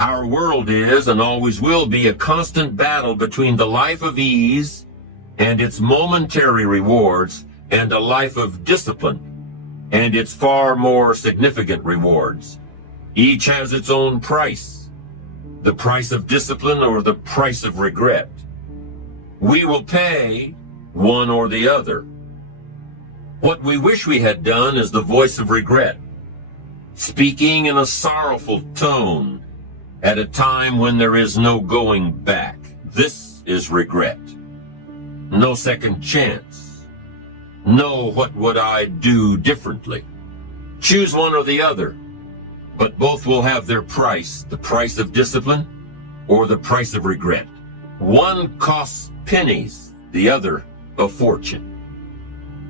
Our world is and always will be a constant battle between the life of ease and its momentary rewards and a life of discipline and its far more significant rewards. Each has its own price, the price of discipline or the price of regret. We will pay one or the other. What we wish we had done is the voice of regret, speaking in a sorrowful tone at a time when there is no going back. This is regret. No second chance. No what would I do differently. Choose one or the other, but both will have their price, the price of discipline or the price of regret. One costs pennies, the other a fortune.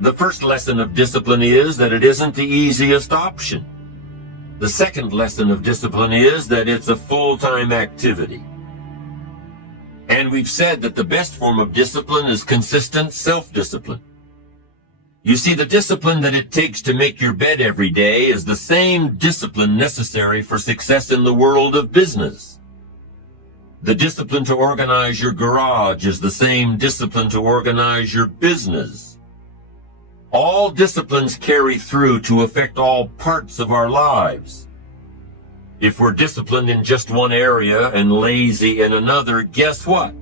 The first lesson of discipline is that it isn't the easiest option. The second lesson of discipline is that it's a full-time activity. And we've said that the best form of discipline is consistent self-discipline. You see, the discipline that it takes to make your bed every day is the same discipline necessary for success in the world of business. The discipline to organize your garage is the same discipline to organize your business. All disciplines carry through to affect all parts of our lives. If we're disciplined in just one area and lazy in another, guess what?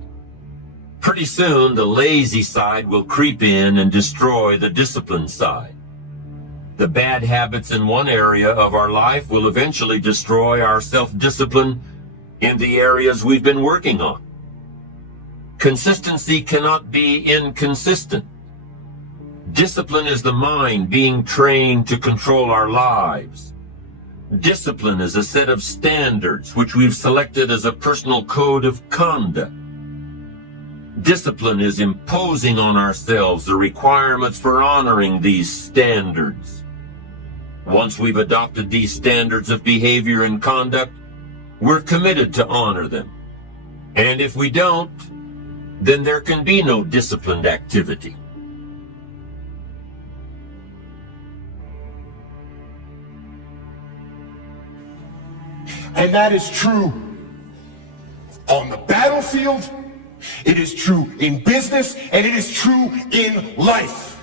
Pretty soon the lazy side will creep in and destroy the disciplined side. The bad habits in one area of our life will eventually destroy our self-discipline in the areas we've been working on. Consistency cannot be inconsistent. Discipline is the mind being trained to control our lives. Discipline is a set of standards which we've selected as a personal code of conduct. Discipline is imposing on ourselves the requirements for honoring these standards. Once we've adopted these standards of behavior and conduct, we're committed to honor them. And if we don't, then there can be no disciplined activity. And that is true on the battlefield, it is true in business, and it is true in life.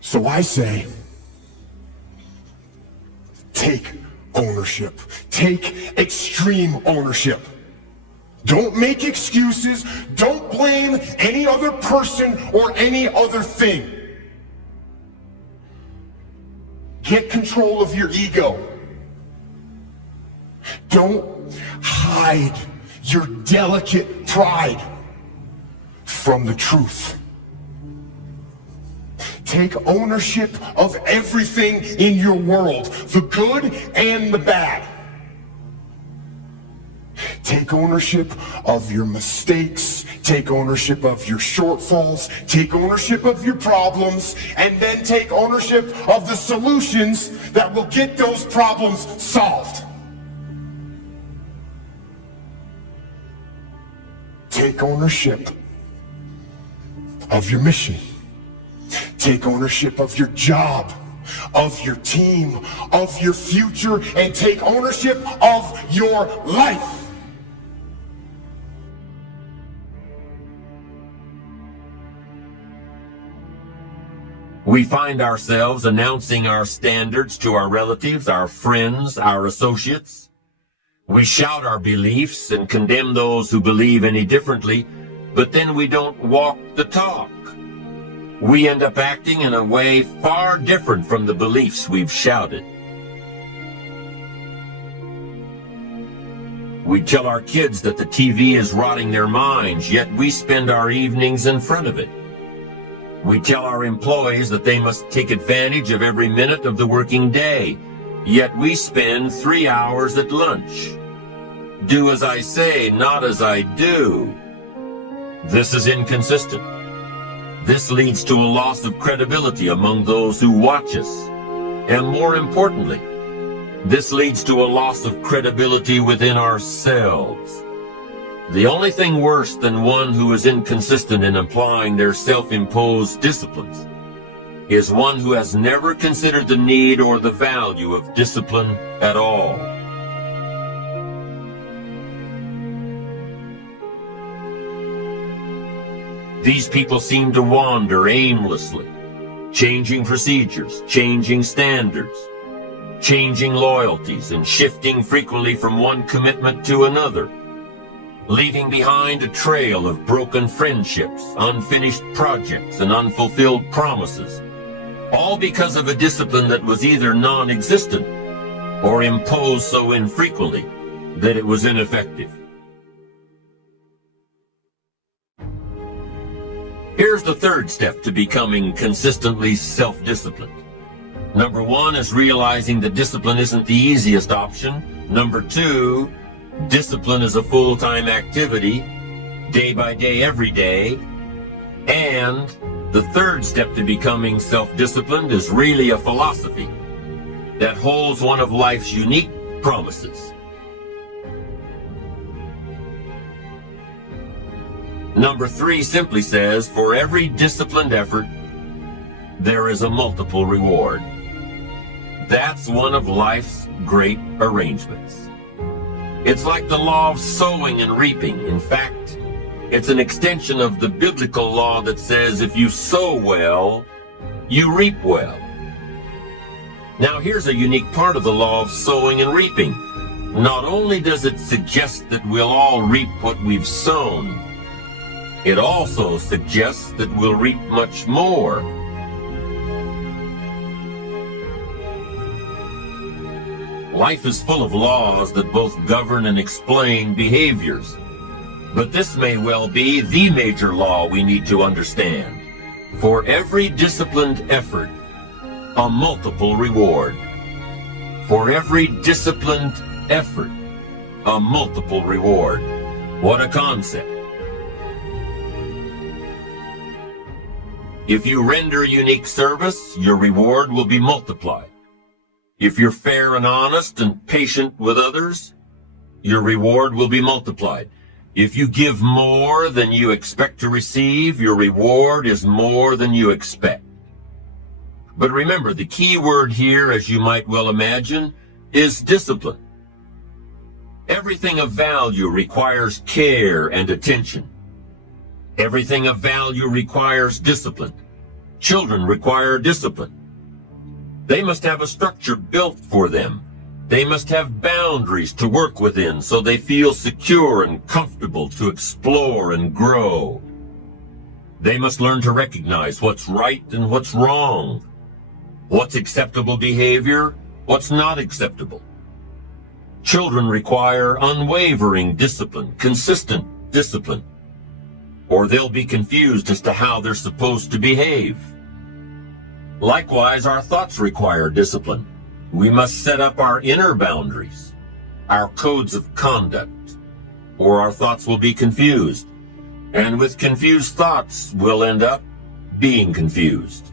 So I say, take ownership. Take extreme ownership. Don't make excuses. Don't blame any other person or any other thing. Get control of your ego. Don't hide your delicate pride from the truth. Take ownership of everything in your world, the good and the bad. Take ownership of your mistakes, take ownership of your shortfalls, take ownership of your problems, and then take ownership of the solutions that will get those problems solved. Take ownership of your mission. Take ownership of your job, of your team, of your future, and take ownership of your life. We find ourselves announcing our standards to our relatives, our friends, our associates. We shout our beliefs and condemn those who believe any differently, but then we don't walk the talk. We end up acting in a way far different from the beliefs we've shouted. We tell our kids that the TV is rotting their minds, yet we spend our evenings in front of it. We tell our employees that they must take advantage of every minute of the working day, yet we spend 3 hours at lunch. Do as I say, not as I do. This is inconsistent. This leads to a loss of credibility among those who watch us. And more importantly, this leads to a loss of credibility within ourselves. The only thing worse than one who is inconsistent in applying their self-imposed disciplines is one who has never considered the need or the value of discipline at all. These people seem to wander aimlessly, changing procedures, changing standards, changing loyalties, and shifting frequently from one commitment to another, leaving behind a trail of broken friendships, unfinished projects, and unfulfilled promises, all because of a discipline that was either non-existent or imposed so infrequently that it was ineffective. Here's the third step to becoming consistently self-disciplined. Number one is realizing that discipline isn't the easiest option. Number two, discipline is a full-time activity, day by day, every day. And the third step to becoming self-disciplined is really a philosophy that holds one of life's unique promises. Number three simply says, for every disciplined effort, there is a multiple reward. That's one of life's great arrangements. It's like the law of sowing and reaping. In fact, it's an extension of the biblical law that says if you sow well, you reap well. Now here's a unique part of the law of sowing and reaping. Not only does it suggest that we'll all reap what we've sown, it also suggests that we'll reap much more. Life is full of laws that both govern and explain behaviors. But this may well be the major law we need to understand. For every disciplined effort, a multiple reward. For every disciplined effort, a multiple reward. What a concept. If you render unique service, your reward will be multiplied. If you're fair and honest and patient with others, your reward will be multiplied. If you give more than you expect to receive, your reward is more than you expect. But remember, the key word here, as you might well imagine, is discipline. Everything of value requires care and attention. Everything of value requires discipline. Children require discipline. They must have a structure built for them. They must have boundaries to work within so they feel secure and comfortable to explore and grow. They must learn to recognize what's right and what's wrong, what's acceptable behavior, what's not acceptable. Children require unwavering discipline, consistent discipline, or they'll be confused as to how they're supposed to behave. Likewise, our thoughts require discipline. We must set up our inner boundaries, our codes of conduct, or our thoughts will be confused. And with confused thoughts, we'll end up being confused,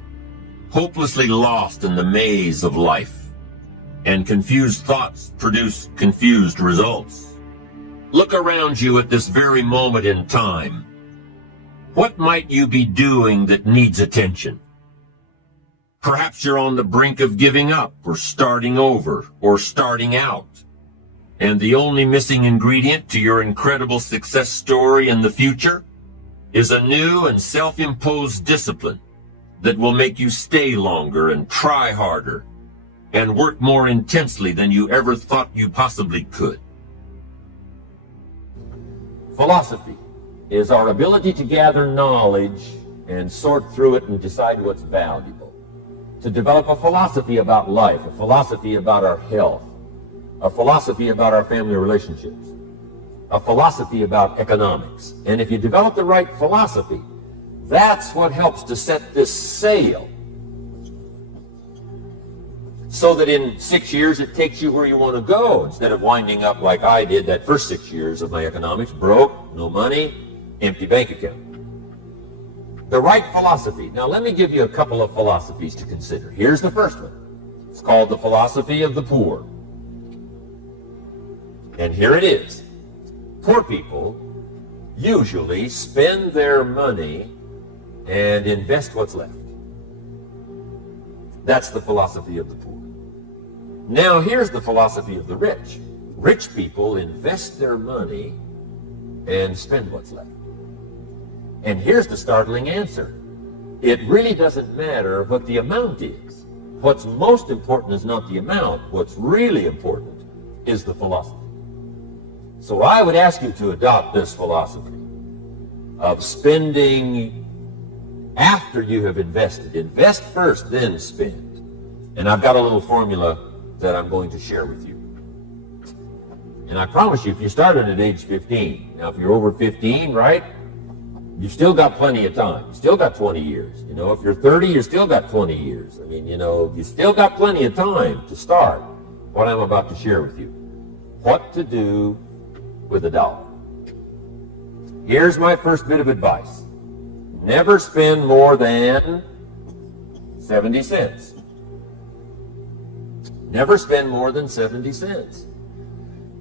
hopelessly lost in the maze of life. And confused thoughts produce confused results. Look around you at this very moment in time. What might you be doing that needs attention? Perhaps you're on the brink of giving up, or starting over, or starting out. And the only missing ingredient to your incredible success story in the future is a new and self-imposed discipline that will make you stay longer and try harder and work more intensely than you ever thought you possibly could. Philosophy is our ability to gather knowledge and sort through it and decide what's valuable. To develop a philosophy about life, a philosophy about our health, a philosophy about our family relationships, a philosophy about economics. And if you develop the right philosophy, that's what helps to set this sail so that in 6 years it takes you where you want to go, instead of winding up like I did that first 6 years of my economics, broke, no money, empty bank account. The right philosophy. Now let me give you a couple of philosophies to consider. Here's the first one. It's called the philosophy of the poor. And here it is. Poor people usually spend their money and invest what's left. That's the philosophy of the poor. Now here's the philosophy of the rich. Rich people invest their money and spend what's left. And here's the startling answer. It really doesn't matter what the amount is. What's most important is not the amount. What's really important is the philosophy. So I would ask you to adopt this philosophy of spending after you have invested. Invest first, then spend. And I've got a little formula that I'm going to share with you. And I promise you, if you started at age 15, now if you're over 15, right, you've still got plenty of time. You still got 20 years. You know, if you're 30, you still got 20 years. I mean, you know, you still got plenty of time to start what I'm about to share with you. What to do with $1. Here's my first bit of advice. Never spend more than 70 cents. Never spend more than 70 cents.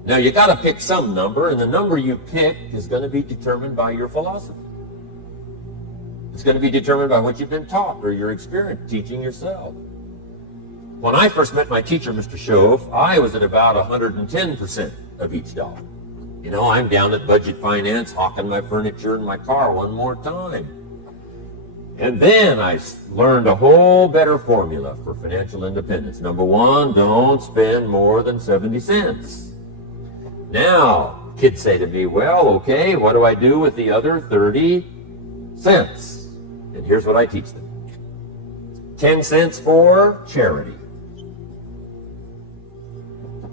Now you got to pick some number, and the number you pick is going to be determined by your philosophy. It's going to be determined by what you've been taught or your experience teaching yourself. When I first met my teacher, Mr. Shove, I was at about 110% of each dollar. You know, I'm down at Budget Finance, hawking my furniture and my car one more time. And then I learned a whole better formula for financial independence. Number one, don't spend more than 70 cents. Now, kids say to me, well, okay, what do I do with the other 30 cents? And here's what I teach them. 10 cents for charity.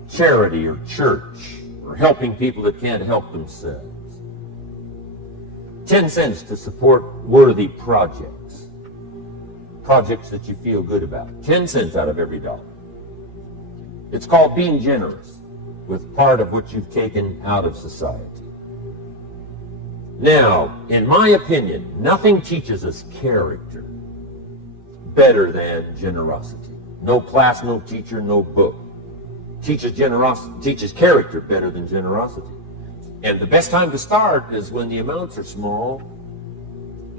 Charity or church, or helping people that can't help themselves. 10 cents to support worthy projects. Projects that you feel good about. 10 cents out of every dollar. It's called being generous with part of what you've taken out of society. Now, in my opinion, nothing teaches us character better than generosity. No class, no teacher, no book teaches character better than generosity. And the best time to start is when the amounts are small.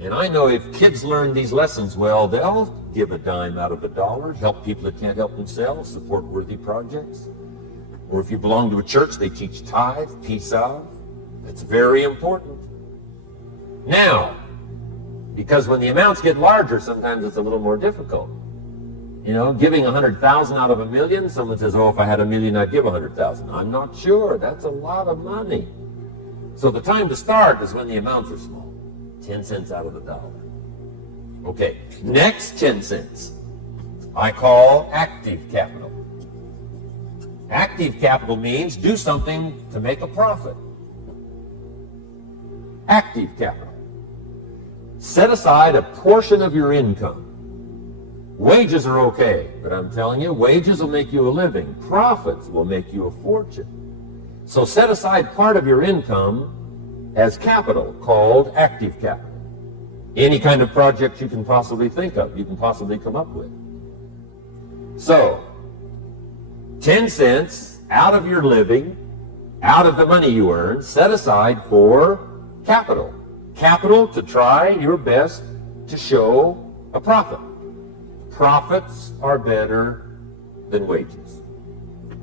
And I know if kids learn these lessons well, they'll give a dime out of $1, help people that can't help themselves, support worthy projects. Or if you belong to a church, they teach tithe, peace of. That's very important. Now, because when the amounts get larger, sometimes it's a little more difficult. You know, giving 100,000 out of $1 million, someone says, oh, if I had $1 million, I'd give 100,000. I'm not sure. That's a lot of money. So the time to start is when the amounts are small. 10 cents out of $1. Okay, next 10 cents I call active capital. Active capital means do something to make a profit. Active capital. Set aside a portion of your income. Wages are okay, but I'm telling you, wages will make you a living. Profits will make you a fortune. So set aside part of your income as capital, called active capital. Any kind of project you can possibly think of, you can possibly come up with. So, 10 cents out of your living, out of the money you earn, set aside for capital. Capital to try your best to show a profit. Profits are better than wages.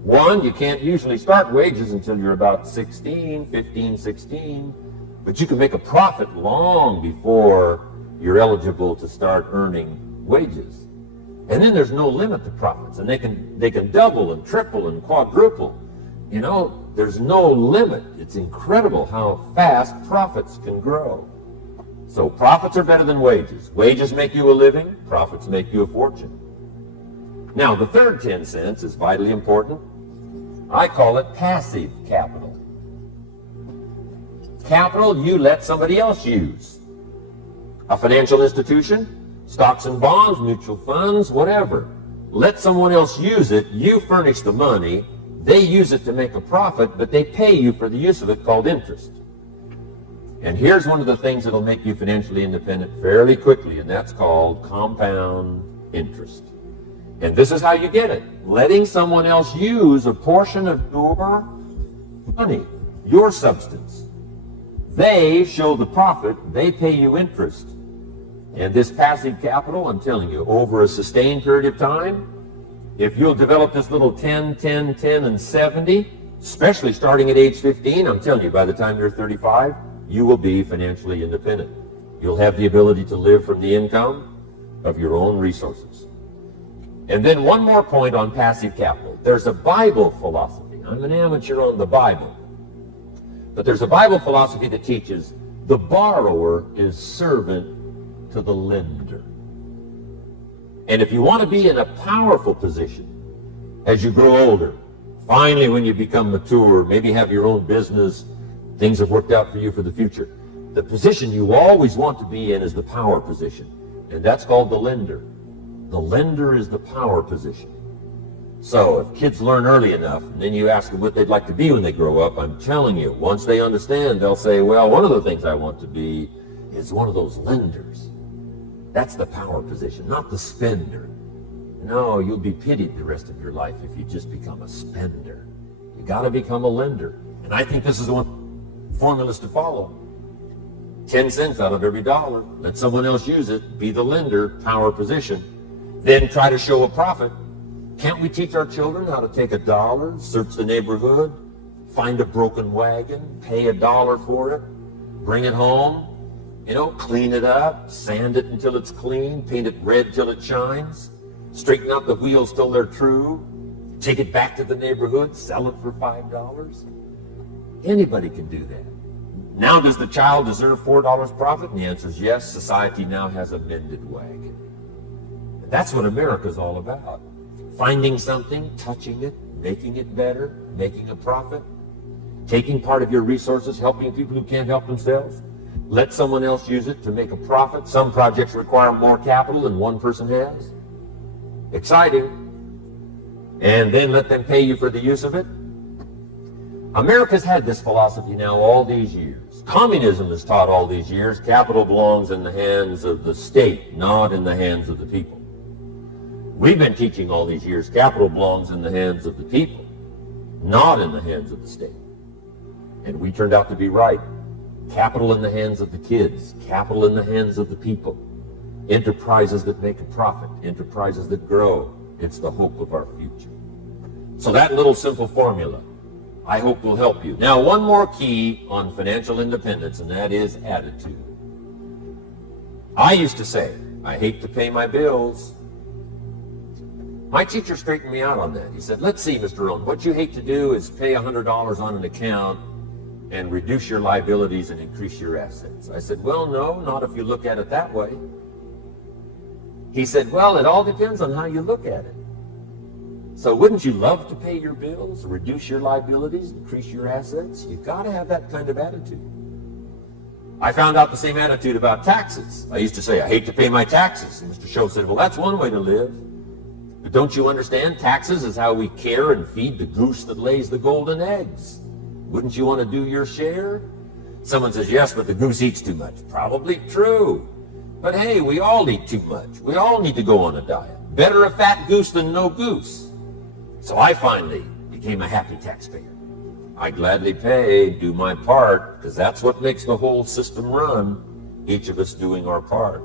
One, you can't usually start wages until you're about 16, 15, 16, but you can make a profit long before you're eligible to start earning wages. And then there's no limit to profits, and they can double and triple and quadruple. You know, there's no limit. It's incredible how fast profits can grow. So profits are better than wages. Wages make you a living, profits make you a fortune. Now, the third 10 cents is vitally important. I call it passive capital. Capital you let somebody else use. A financial institution, stocks and bonds, mutual funds, whatever. Let someone else use it. You furnish the money. They use it to make a profit, but they pay you for the use of it, called interest. And here's one of the things that'll make you financially independent fairly quickly, and that's called compound interest. And this is how you get it. Letting someone else use a portion of your money, your substance. They show the profit, they pay you interest, And this passive capital, I'm telling you, over a sustained period of time, if you'll develop this little 10, 10, 10, and 70, especially starting at age 15, I'm telling you, by the time you're 35, you will be financially independent. You'll have the ability to live from the income of your own resources. And then one more point on passive capital. There's a Bible philosophy. I'm an amateur on the Bible. But there's a Bible philosophy that teaches the borrower is servant to the lender. And if you want to be in a powerful position as you grow older, finally when you become mature, maybe have your own business, things have worked out for you for the future, the position you always want to be in is the power position. And that's called the lender. The lender is the power position. So if kids learn early enough, and then you ask them what they'd like to be when they grow up, I'm telling you, once they understand, they'll say, well, one of the things I want to be is one of those lenders. That's the power position, not the spender. No, you'll be pitied the rest of your life if you just become a spender. You got to become a lender. And I think this is the one formulas to follow. 10 cents out of every dollar. Let someone else use it. Be the lender, power position. Then try to show a profit. Can't we teach our children how to take $1, search the neighborhood, find a broken wagon, pay $1 for it, bring it home, clean it up, sand it until it's clean, paint it red till it shines, straighten out the wheels till they're true, take it back to the neighborhood, sell it for $5? Anybody can do that. Now, does the child deserve $4 profit? And the answer is yes. Society now has a mended wagon. And that's what America's all about. Finding something, touching it, making it better, making a profit, taking part of your resources, helping people who can't help themselves. Let someone else use it to make a profit. Some projects require more capital than one person has. Exciting. And then let them pay you for the use of it. America's had this philosophy now all these years. Communism is taught all these years. Capital belongs in the hands of the state, not in the hands of the people. We've been teaching all these years capital belongs in the hands of the people, not in the hands of the state. And we turned out to be right. Capital in the hands of the kids, capital in the hands of the people. Enterprises that make a profit, enterprises that grow. It's the hope of our future. So that little simple formula, I hope will help you. Now, one more key on financial independence, and that is attitude. I used to say, I hate to pay my bills. My teacher straightened me out on that. He said, let's see, Mr. Rohn, what you hate to do is pay $100 on an account and reduce your liabilities and increase your assets. I said, well, no, not if you look at it that way. He said, well, it all depends on how you look at it. So wouldn't you love to pay your bills, reduce your liabilities, increase your assets? You've got to have that kind of attitude. I found out the same attitude about taxes. I used to say, I hate to pay my taxes. And Mr. Show said, well, that's one way to live. But don't you understand? Taxes is how we care and feed the goose that lays the golden eggs. Wouldn't you want to do your share? Someone says, yes, but the goose eats too much. Probably true. But hey, we all eat too much. We all need to go on a diet. Better a fat goose than no goose. So I finally became a happy taxpayer. I gladly pay, do my part, because that's what makes the whole system run, each of us doing our part.